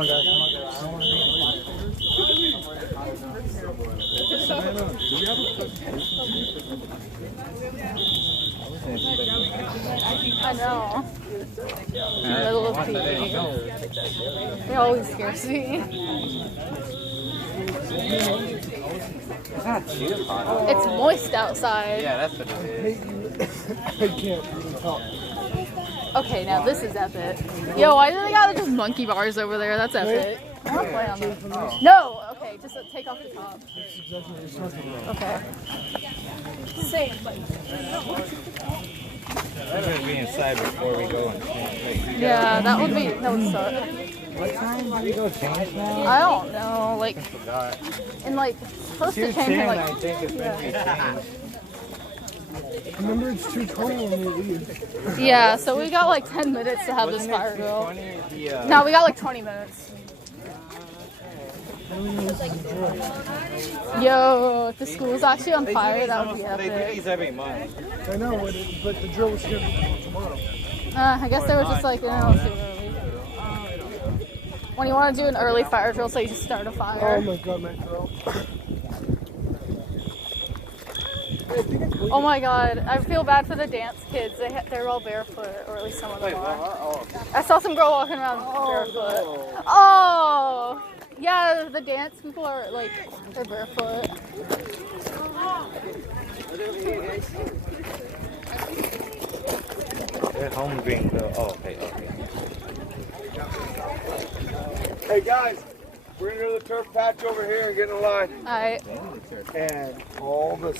on, guys. Come on, guys. I don't want to be I know. Middle of PE. It always scares me. It's not too hot. It's moist outside. Yeah, that's what it is. I can't even talk. Okay, now this is epic. Yo, why do they got just monkey bars over there? That's epic. I want to play on them. No! Okay, just take off the top. Okay. Same. I'm going to be inside before we go and change. Yeah, that would suck. What time do we go change now? I don't know, like, I forgot. and like, supposed to change in I like, think it's going to be changed. Remember, it's 2:20 when we leave. yeah, so we got like 10 minutes to have this fire drill. 2:20? No, we got like 20 minutes. Yo, if the school's actually on fire, that would be They do epic. these every month. I know, but the drill was scheduled tomorrow. I guess they were just like, no, it's too early. When you want to do an early fire drill, so you just start a Oh fire. my god, my girl. Oh my god, I feel bad for the dance kids. They're all barefoot, or at least some of them are. I saw some girl walking around barefoot. Oh! Yeah, the dance people are like, they're barefoot. They're home being built. Oh, okay. Hey guys, we're gonna go to the turf patch over here and get in line. Alright. And all the